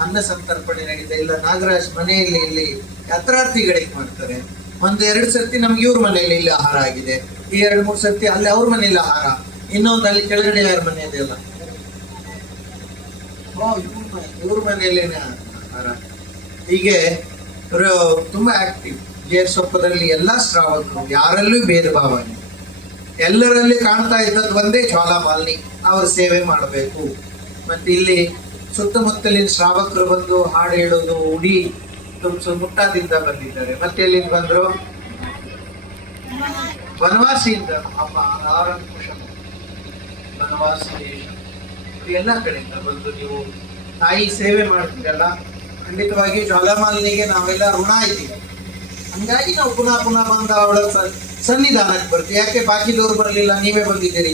ಅನ್ನ ಸಂತರ್ಪಣೆ ನಡೀತಾ ಇಲ್ಲ. ನಾಗರಾಜ್ ಮನೆಯಲ್ಲಿ ಇಲ್ಲಿ ಯಾತ್ರಾರ್ಥಿಗಳಿಗೆ ಮಾಡ್ತಾರೆ. ಒಂದ್ ಎರಡು ಸರ್ತಿ ನಮ್ಗೆ ಇವ್ರ ಮನೆಯಲ್ಲಿ ಇಲ್ಲಿ ಆಹಾರ ಆಗಿದೆ. ಈ ಎರಡು ಮೂರು ಸರ್ತಿ ಅಲ್ಲಿ ಅವ್ರ ಮನೆಯಲ್ಲಿ ಆಹಾರ. ಇನ್ನೊಂದು ಅಲ್ಲಿ ಕೆಳಗಡೆ ಯಾರ ಮನೆ ಇದೆಯಲ್ಲ ಇವ್ರ ಮನೆಯಲ್ಲಿ ಆಹಾರ. ಹೀಗೆ ಇವರು ತುಂಬಾ ಆಕ್ಟಿವ್ ಜೇರ್ ಸೊಪ್ಪದಲ್ಲಿ ಎಲ್ಲಾ ಶ್ರಾವಕರು ಯಾರಲ್ಲೂ ಭೇದ ಭಾವ. ಎಲ್ಲರಲ್ಲಿ ಕಾಣ್ತಾ ಇದ್ದದ್ದು ಒಂದೇ ಜ್ವಾಲಾಮಾಲಿನಿ. ಅವ್ರ ಸೇವೆ ಮಾಡಬೇಕು. ಮತ್ತೆ ಇಲ್ಲಿ ಸುತ್ತಮುತ್ತಲಿನ ಶ್ರಾವಕರು ಬಂದು ಹಾಡು ಹೇಳೋದು ಉಡಿ ತುಂಬಿಸೋ ಮುಟ್ಟಾದಿಂದ ಬಂದಿದ್ದಾರೆ. ಮತ್ತೆ ಎಲ್ಲಿಂದ ಬಂದ್ರು? ವನವಾಸಿಯಿಂದ. ಅಮ್ಮ ವನವಾಸಿ ಎಲ್ಲ ಕಡೆಯಿಂದ ಬಂದು ನೀವು ತಾಯಿ ಸೇವೆ ಮಾಡ್ತೀರಲ್ಲ? ಖಂಡಿತವಾಗಿ ಜ್ವಾಲಾಮಾಲಿನಿಗೆ ನಾವೆಲ್ಲ ಋಣ ಇದ್ದೀವಿ. ಹಂಗಾಗಿ ನಾವು ಪುನಃ ಪುನಃ ಬಂದ ಅವಳ ಸನ್ನಿಧಾನಕ್ಕೆ ಬರ್ತೀವಿ ಯಾಕೆ ಬಾಕಿದವ್ರು ಬರಲಿಲ್ಲ? ನೀವೇ ಬಂದಿದ್ದೀರಿ.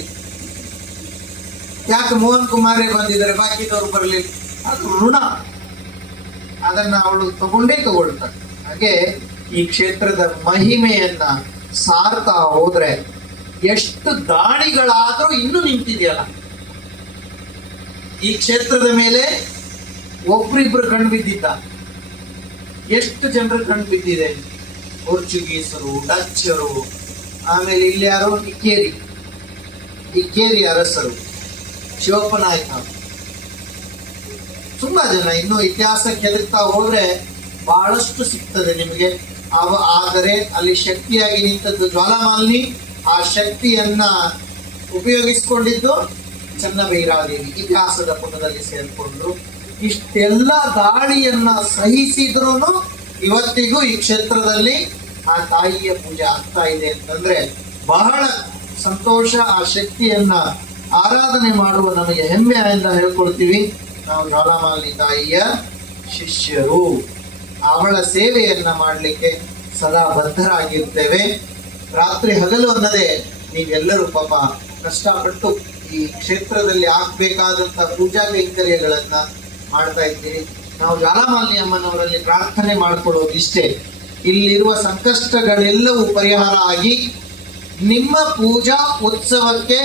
ಯಾಕೆ ಮೋಹನ್ ಕುಮಾರೇ ಬಂದಿದ್ದಾರೆ? ಬಾಕಿದವ್ರು ಬರಲಿಲ್ಲ ಅದು ಋಣ. ಅದನ್ನ ಅವಳು ತಗೊಂಡೇ ತಗೊಳ್ತಾರೆ ಹಾಗೆ ಈ ಕ್ಷೇತ್ರದ ಮಹಿಮೆಯನ್ನ ಸಾರ್ತಾ ಹೋದ್ರೆ ಎಷ್ಟು ದಾಳಿಗಳಾದ್ರೂ ಇನ್ನೂ ನಿಂತಿದೆಯಲ್ಲ. ಈ ಕ್ಷೇತ್ರದ ಮೇಲೆ ಒಬ್ರಿಬ್ರು ಕಣ್ ಬಿದ್ದಿದ್ದ. ಎಷ್ಟು ಜನರು ಕಣ್ ಬಿದ್ದಿದೆ? ಪೋರ್ಚುಗೀಸರು, ಡಚ್ಚರು, ಆಮೇಲೆ ಇಲ್ಲಿ ಯಾರೋ ಇಕ್ಕೇರಿ. ಇಕ್ಕೇರಿ ಅರಸರು. ಶಿವಪ್ಪನಾಯಕ ತುಂಬಾ ಜನ ಇನ್ನು ಇತಿಹಾಸ ಕೆದಕ್ತಾ ಹೋದ್ರೆ ಬಹಳಷ್ಟು ಸಿಗ್ತದೆ ನಿಮಗೆ. ಅವ ಆದರೆ ಅಲ್ಲಿ ಶಕ್ತಿಯಾಗಿ ನಿಂತದ್ದು ಜ್ವಾಲಾಮಾಲಿನಿ, ಆ ಶಕ್ತಿಯನ್ನ ಉಪಯೋಗಿಸಿಕೊಂಡಿದ್ದು ಚನ್ನಬೈರಾದೇವಿ ಇತಿಹಾಸದ ಪುಟದಲ್ಲಿ ಸೇರ್ಕೊಂಡ್ರು. ಇಷ್ಟೆಲ್ಲ ದಾಳಿಯನ್ನ ಸಹಿಸಿದ್ರು ಇವತ್ತಿಗೂ ಈ ಕ್ಷೇತ್ರದಲ್ಲಿ ಆ ತಾಯಿಯ ಪೂಜೆ ಆಗ್ತಾ ಇದೆ ಅಂತಂದ್ರೆ ಬಹಳ ಸಂತೋಷ ಆ ಶಕ್ತಿಯನ್ನ ಆರಾಧನೆ ಮಾಡುವ ನಮಗೆ ಹೆಮ್ಮೆ ಅಂತ ಹೇಳ್ಕೊಳ್ತೀವಿ ನಾವು ಜ್ವಾಲಾಮಾಲಿನಿ ತಾಯಿಯ ಶಿಷ್ಯರು. ಅವಳ ಸೇವೆಯನ್ನ ಮಾಡಲಿಕ್ಕೆ ಸದಾ ಬದ್ಧರಾಗಿರ್ತೇವೆ. ರಾತ್ರಿ ಹಗಲು ಅನ್ನದೇ ನೀವೆಲ್ಲರೂ ಪಾಪ ಕಷ್ಟಪಟ್ಟು ಈ ಕ್ಷೇತ್ರದಲ್ಲಿ ಆಗಬೇಕಾದಂಥ ಪೂಜಾ ಕೈಂಕರ್ಯಗಳನ್ನ ಮಾಡ್ತಾ ಇದ್ದೀರಿ. ನಾವು ಜ್ವಾಲಾಮಾಲಿನಿ ಅಮ್ಮನವರಲ್ಲಿ ಪ್ರಾರ್ಥನೆ ಮಾಡ್ಕೊಳ್ಳೋದು ಇಷ್ಟೇ ಇಲ್ಲಿರುವ ಸಂಕಷ್ಟಗಳೆಲ್ಲವೂ ಪರಿಹಾರ ಆಗಿ ನಿಮ್ಮ ಪೂಜಾ ಉತ್ಸವಕ್ಕೆ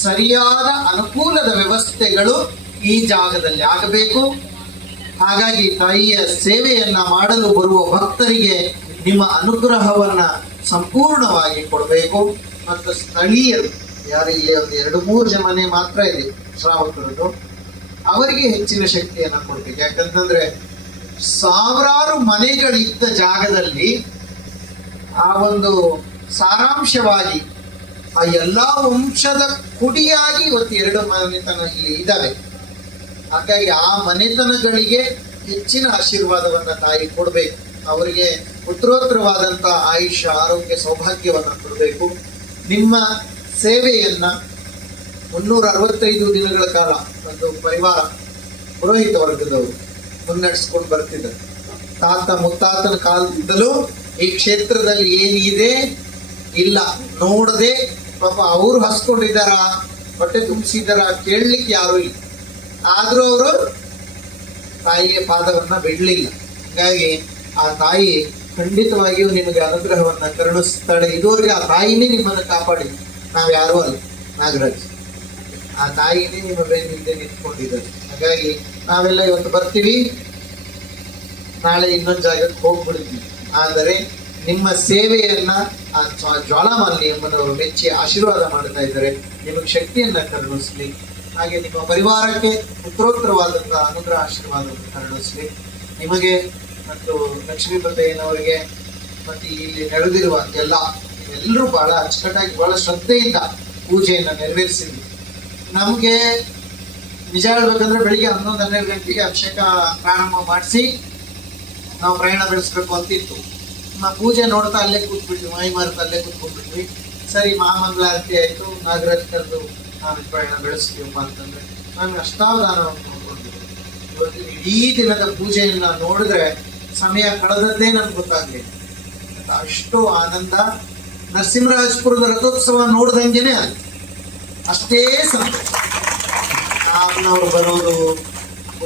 ಸರಿಯಾದ ಅನುಕೂಲದ ವ್ಯವಸ್ಥೆಗಳು ಈ ಜಾಗದಲ್ಲಿ ಆಗಬೇಕು. ಹಾಗಾಗಿ ತಾಯಿಯ ಸೇವೆಯನ್ನ ಮಾಡಲು ಬರುವ ಭಕ್ತರಿಗೆ ನಿಮ್ಮ ಅನುಗ್ರಹವನ್ನ ಸಂಪೂರ್ಣವಾಗಿ ಕೊಡಬೇಕು. ಮತ್ತು ಸ್ಥಳೀಯರು, ಯಾರು ಇಲ್ಲಿ ಒಂದು ಎರಡು ಮೂರು ಜಮನೆ ಮನೆ ಮಾತ್ರ ಇದೆ, ಶ್ರಾವಕರದ್ದು, ಅವರಿಗೆ ಹೆಚ್ಚಿನ ಶಕ್ತಿಯನ್ನು ಕೊಡ್ಬೇಕು. ಯಾಕಂತಂದ್ರೆ ಸಾವಿರಾರು ಮನೆಗಳಿದ್ದ ಜಾಗದಲ್ಲಿ ಆ ಒಂದು ಸಾರಾಂಶವಾಗಿ ಆ ಎಲ್ಲ ವಂಶದ ಕುಡಿಯಾಗಿ ಇವತ್ತು ಎರಡು ಮನೆತನ ಇಲ್ಲಿ ಇದ್ದಾವೆ. ಹಾಗಾಗಿ ಆ ಮನೆತನಗಳಿಗೆ ಹೆಚ್ಚಿನ ಆಶೀರ್ವಾದವನ್ನು ತಾಯಿ ಕೊಡಬೇಕು. ಅವರಿಗೆ ಉತ್ತರೋತ್ತರವಾದಂತ ಆಯುಷ್ಯ, ಆರೋಗ್ಯ, ಸೌಭಾಗ್ಯವನ್ನು ಕೊಡಬೇಕು. ನಿಮ್ಮ ಸೇವೆಯನ್ನು ಮುನ್ನೂರ ಅರವತ್ತೈದು ದಿನಗಳ ಕಾಲ ಒಂದು ಪರಿವಾರ ಪುರೋಹಿತ ವರ್ಗದವರು ಮುನ್ನಡೆಸ್ಕೊಂಡು ಬರ್ತಿದ್ದರು. ತಾತ ಮುತ್ತಾತನ ಕಾಲದಿಂದಲೂ ಈ ಕ್ಷೇತ್ರದಲ್ಲಿ ಏನಿದೆ ಇಲ್ಲ, ನೋಡದೆ ಪಾಪ ಅವ್ರು ಹಸ್ಕೊಂಡಿದ್ದಾರ? ಹೊಟ್ಟೆ ತುಂಬಿಸಿದಾರ ಕೇಳಲಿಕ್ಕೆ ಯಾರು ಇಲ್ಲ. ಆದರೂ ಅವರು ತಾಯಿಯ ಪಾದವನ್ನ ಬಿಡಲಿಲ್ಲ. ಹಾಗಾಗಿ ಆ ತಾಯಿ ಖಂಡಿತವಾಗಿಯೂ ನಿಮಗೆ ಅನುಗ್ರಹವನ್ನು ಕರುಣಿಸ್ತಾಳೆ ಇದುವರೆಗೆ ಆ ತಾಯಿನೇ ನಿಮ್ಮನ್ನು ಕಾಪಾಡಿ ನಾವು ಯಾರೂ ಅಲ್ಲ. ನಾಗರಾಜ್. ಆ ತಾಯಿನೇ ನಿಮ್ಮ ಹಿಂದೆ ನಿಂತ್ಕೊಂಡಿದ್ದಾರೆ ಹಾಗಾಗಿ ನಾವೆಲ್ಲ ಇವತ್ತು ಬರ್ತೀವಿ. ನಾಳೆ ಇನ್ನೊಂದು ಜಾಗಕ್ಕೆ ಹೋಗ್ಬಿಡ್ತೀವಿ. ಆದರೆ ನಿಮ್ಮ ಸೇವೆಯನ್ನ ಆ ಜ್ವಾಲಾಮಾಲಿ ಅಮ್ಮನವರು ಮೆಚ್ಚಿ ಆಶೀರ್ವಾದ ಮಾಡ್ತಾ ಇದ್ದಾರೆ. ನಿಮಗೆ ಶಕ್ತಿಯನ್ನ ಕರುಣಿಸ್ಲಿ. ಹಾಗೆ ನಿಮ್ಮ ಪರಿವಾರಕ್ಕೆ ಉತ್ತರೋತ್ತರವಾದಂತಹ ಅನುಗ್ರಹ ಆಶೀರ್ವಾದವನ್ನು ಕರುಣಿಸ್ಲಿ. ನಿಮಗೆ ಮತ್ತು ಲಕ್ಷ್ಮೀ ಮತ್ತೆ ಇಲ್ಲಿ ನಡೆದಿರುವ ಎಲ್ಲ ಎಲ್ಲರೂ ಬಹಳ ಅಚ್ಚುಕಟ್ಟಾಗಿ ಬಹಳ ಶ್ರದ್ಧೆಯಿಂದ ಪೂಜೆಯನ್ನು ನೆರವೇರಿಸಿದ್ವಿ ನಮಗೆ ನಿಜ ಹೇಳ್ಬೇಕಂದ್ರೆ ಬೆಳಿಗ್ಗೆ ಹನ್ನೊಂದು ಹನ್ನೆರಡು ಗಂಟೆಗೆ ಅಭಿಷೇಕ ಪ್ರಾರಂಭ ಮಾಡಿಸಿ ನಾವು ಪ್ರಯಾಣ ಬೆಳೆಸ್ಬೇಕು ಅಂತಿತ್ತು. ನಮ್ಮ ಪೂಜೆ ನೋಡ್ತಾ ಅಲ್ಲೇ ಕೂತ್ಬಿಟ್ವಿ, ಮೈ ಮಾರ್ತಾ ಅಲ್ಲೇ ಕೂತ್ಕೊಂಡ್ಬಿಟ್ವಿ. ಸರಿ, ಮಹಾಮಂಗಳಾರತಿ ಆಯ್ತು, ನಾಗರಾಜ್ ಕರೆದು ನಾವು ಪ್ರಯಾಣ ಬೆಳೆಸ್ತೀವಪ್ಪ ಅಂತಂದ್ರೆ ನಾನು ಅಷ್ಟಾವಧಾನವನ್ನು ನೋಡ್ಕೊಂಡಿದ್ದೆ. ಇಡೀ ದಿನದ ಪೂಜೆಯನ್ನು ನೋಡಿದ್ರೆ ಸಮಯ ಕಳೆದದ್ದೇ ನಮ್ಗೆ ಗೊತ್ತಾಗ್ಲಿಲ್ಲ ಅಷ್ಟು ಆನಂದ ನರಸಿಂಹರಾಜಪುರದ ರಥೋತ್ಸವ ನೋಡ್ದಂಗೆನೆ ಆಯ್ತು ಅಷ್ಟೇ ಸಂತೋಷ. ನಾವ್ನವ್ರು ಬರೋದು,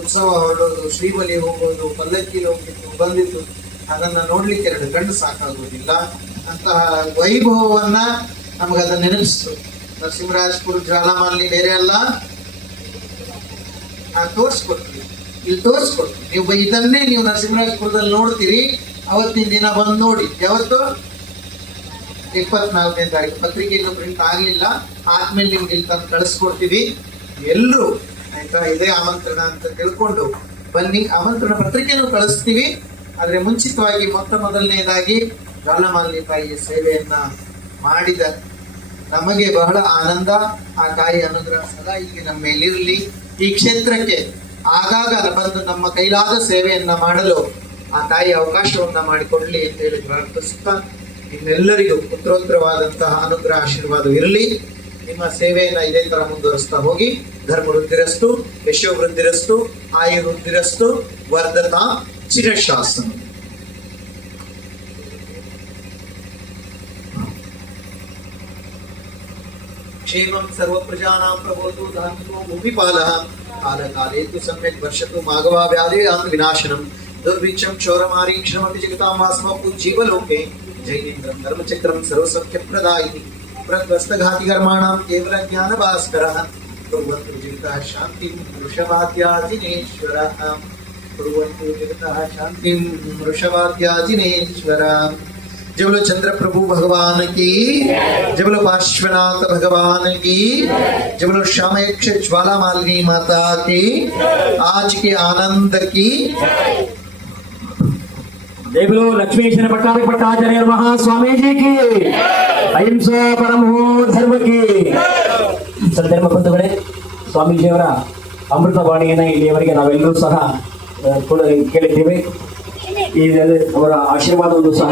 ಉತ್ಸವ ಹೊರಡೋದು, ಶ್ರೀಬಲಿ ಹೋಗೋದು, ಪಲ್ಲಕ್ಕಿಲಿ ಹೋಗಿದ್ದು, ಬಂದಿದ್ದು. ಅದನ್ನ ನೋಡ್ಲಿಕ್ಕೆ ಎರಡು ಕಣ್ಣು ಸಾಕಾಗುವುದಿಲ್ಲ. ಅಂತಹ ವೈಭವವನ್ನ ನಮಗೆ ಅದನ್ನ ನೆನಪಿಸ್ತು. ನರಸಿಂಹರಾಜಪುರ ಜ್ವಾಲಾಮಾಲಿನಿ ಬೇರೆ ಅಲ್ಲ ಆ ತೋರಿಸ್ಕೊಟ್ವಿ. ಇಲ್ಲಿ ತೋರಿಸ್ಕೊಡ್ತೀನಿ ನೀವು ಇದನ್ನೇ ನೀವು ನರಸಿಂಹರಾಜ್ಪುರದಲ್ಲಿ ನೋಡ್ತೀರಿ. ಅವತ್ತಿನ ದಿನ ಬಂದು ನೋಡಿ. ಯಾವತ್ತು? ಇಪ್ಪತ್ನಾಲ್ಕನೇ ತಾರೀಕು. ಪತ್ರಿಕೆ ಪ್ರಿಂಟ್ ಆಗಲಿಲ್ಲ. ಆದ್ಮೇಲೆ ನಿಮ್ಗೆ ಇಲ್ಲಿ ತಂದು ಕಳಿಸ್ಕೊಡ್ತೀವಿ. ಎಲ್ಲರೂ ಆಯ್ತಾ? ಇದೇ ಆಮಂತ್ರಣ ಅಂತ ತಿಳ್ಕೊಂಡು ಬನ್ನಿ. ಆಮಂತ್ರಣ ಪತ್ರಿಕೆನೂ ಕಳಿಸ್ತೀವಿ. ಆದ್ರೆ ಮುಂಚಿತವಾಗಿ ಮೊತ್ತ ಮೊದಲನೇದಾಗಿ ಜ್ವಾಲಾಮಾಲಿನಿ ತಾಯಿಯ ಸೇವೆಯನ್ನ ಮಾಡಿದ ನಮಗೆ ಬಹಳ ಆನಂದ. ಆ ತಾಯಿ ಅನುಗ್ರಹ ಸದಾ ಈಗ ನಮ್ಮ ಮೇಲಿರಲಿ. ಈ ಕ್ಷೇತ್ರಕ್ಕೆ ಆಗಾಗ ಬಂದು ನಮ್ಮ ಕೈಲಾದ ಸೇವೆಯನ್ನ ಮಾಡಲು ಆ ತಾಯಿ ಅವಕಾಶವನ್ನ ಮಾಡಿಕೊಡ್ಲಿ ಅಂತ ಹೇಳಿ ಪ್ರಾರ್ಥಿಸುತ್ತಾ ನಿಮ್ಮೆಲ್ಲರಿಗೂ ಪುತ್ರೋತ್ತರವಾದಂತಹ ಅನುಗ್ರಹ ಆಶೀರ್ವಾದ ಇರಲಿ. ನಿಮ್ಮ ಸೇವೆಯನ್ನ ಇದೇ ತರ ಮುಂದುವರಿಸ್ತಾ ಹೋಗಿ. ಧರ್ಮ ವೃದ್ಧಿರಸ್ತು ಯಶೋ ವೃದ್ಧಿರಸ್ತು ಆಯು ವೃದ್ಧಿರಸ್ತು ವರ್ಧತಾ. శిరశాసనం क्षेमं सर्वप्रजानां प्रभवतु धार्मिको भूमिपालः कालकाले तु सम्यक् वर्षतु माघवाव्याधेयां विनाशनं दुर्भिक्षं चौरमारी जगतां वास्मपु जीवलोके जैनेन्द्रं धर्मचक्रं केवलज्ञानभास्करः कुर्वन्तु जीवितः शान्तिं कुर्वन्तु चंद्र प्रभु भगवान की। जब बोलो पार्श्वनाथ भगवान की। जब बोलो श्यामयक्ष ज्वाला मालिनी माता की। आज के आनंद की। लक्ष्मीश्वर पट्टाभि पट्टाचार्य नमः स्वामी जी की। ಅಹಿಂಸಾ ಪರಮೋ धर्म ಸರ್ ಧರ್ಮ ಬಂಧುಗಳೇ ಸ್ವಾಮೀಜಿಯವರ ಅಮೃತವಾಣಿಯನ್ನು ಇಲ್ಲಿಯವರೆಗೆ नावेलू सह ಕೂಡ ಕೇಳಿದ್ದೀವಿ. ಈ ಅವರ ಆಶೀರ್ವಾದವನ್ನು ಸಹ